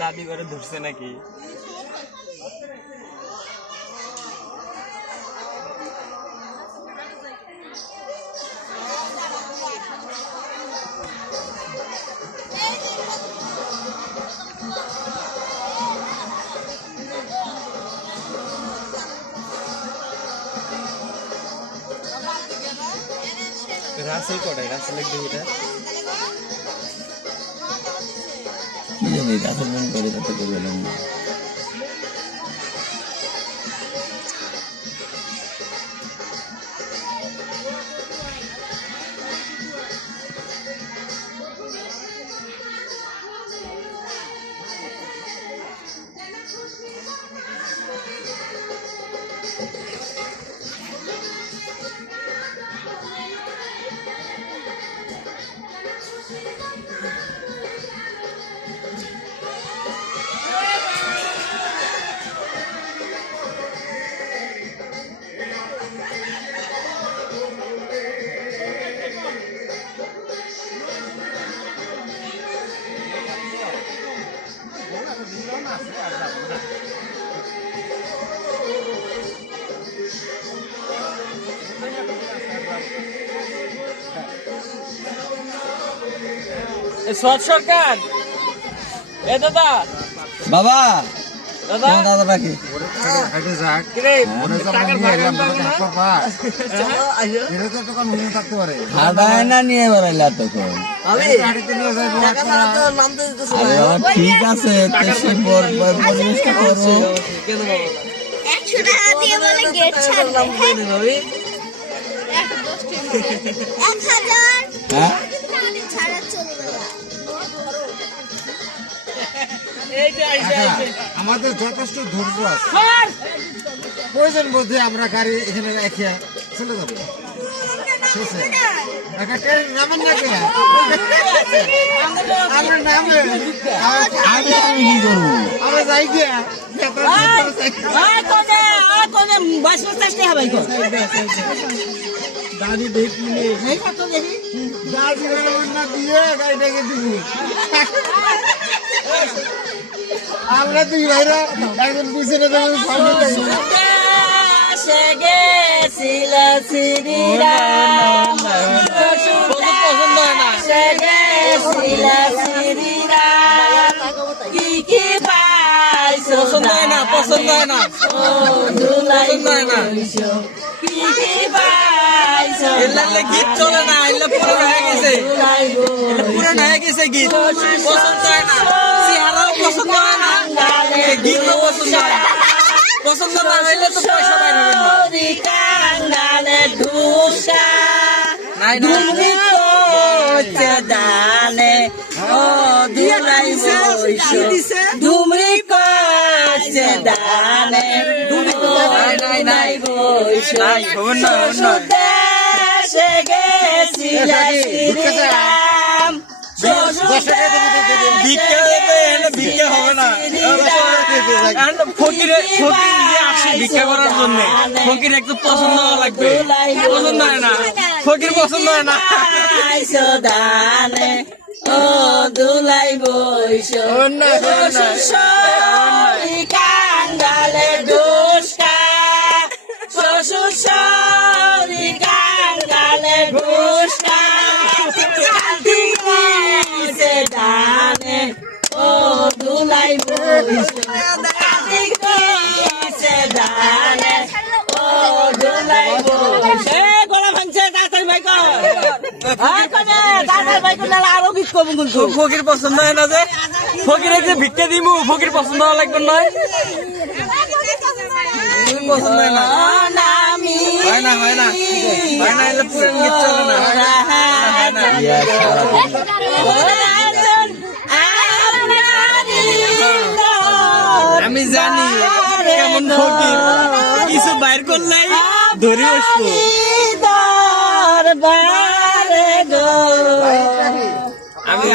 দাদি করে ধরছে নাকি? রাসেল কোটায় রাসেল এক দুইটা কি জানি রাসেল মন করে কত করবে না সরকার এ দাদা বাবা দাদা দাদা রাখি হাঁটায় না নিয়ে বেড়াইলা তখন ঠিক আছে পরিবেশটা করো হ্যাঁ আমাদের যথেষ্ট ধৈর্য আছে প্রয়োজন বোধে আমরা গাড়ি এখানে রেখে চলে যাবো নামেন না কে আমরা নামে আমি কি করবো আমরা যাই গিয়া দাদি দেখি দাদি না দিয়ে গাড়িটাকে দিব আমরা দুই ভাইরা একজন পিছনে যাবো পছন্দ হয় না পছন্দ হয় না গীত চলে না এলে পুরো হয়ে গেছে পুরান হয়ে গেছে গীত পছন্দ হয় না চেহারাও পছন্দ হয় না গীতও পছন্দ হয় না পছন্দ না হইলে তো পয়সা বাইর হবে ভিক্ষা হবে না ফকিরে আসে ভিক্ষা করার জন্য ফকির একটু পছন্দ লাগবে পছন্দ হয় না ফকির পছন্দ হয় না ও দুলাই বৈশ কাঙ্গালে দুষ্কা শ্বশুর সরি কাঙ্গালে দুষ্কা দানে ও দুলাই বৈশ দানে ও দুলাই বৈশ গলা ভাঙছে তাড়াতাড়ি ভাই ফকির পছন্দ হয় না যে ফকির ভিক্ষা দিমু ফকির পছন্দ হওয়া লাগবে নয় পছন্দ হয় না হয় না হয় না হয় না এলে পুরান গীত চলে না আমি জানি কেমন ফকির কিছু বাইর করলাই ধরে বসবো আমি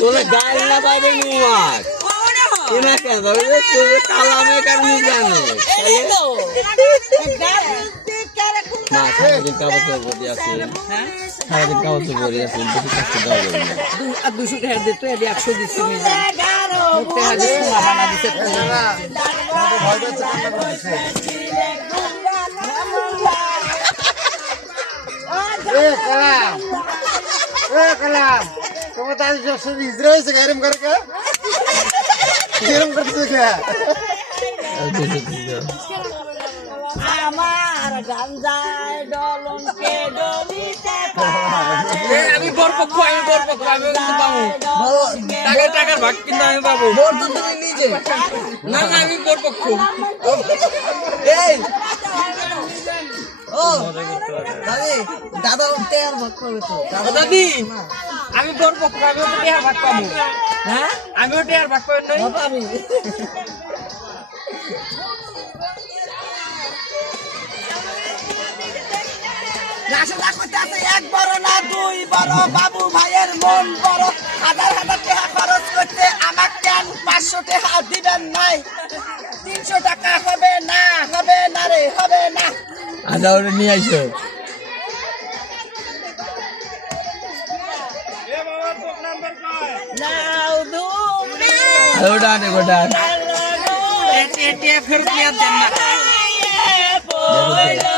তোরা গাল না পাবে নুমাক এনা কেন তবে তোর কালামে কারণে জানে না সারাদিন কাগজ পড়ে আছে সারাদিন কাগজ পড়ে আছে বেশি কষ্ট দেওয়া যাবে না 200 টাকা দে তো 100 দিছি আমি মুখতে হাজে সোনা বানা দিছে কালাম তোমার তাই সব ইসরায়েল से गरम करके गरम करते क्या আমার গাঞ্জায় ডলনকে ডলিতে পারে আমি বরপক্ষ আমি কিন্তু পাবো টাকার ভাগ কিন্তু আমি পাবো তোর তো তুমি নিজে না না আমি বরপক্ষ এই ও দাদি দাদা উঠতে আর ভাগ করবে তো দাদি আমি বরপক্ষ আমি ওটা টাকার ভাগ পাবো হ্যাঁ আমি ওটা টাকার ভাগ পাবো না আমি রাশিদা কইতাছে এক বড় না দুই বড় বাবু ভাইয়ের মন বড় হাজার হাজার টাকা খরচ করতে আমাকে কেন 500 টাকা দিবেন নাই 300 টাকা হবে না রে হবে না আদা ওরে নিয়ে আইছো নাও দুমে ওটা নে গোটা এটি ফেরত নিয়ে দেন না বইলো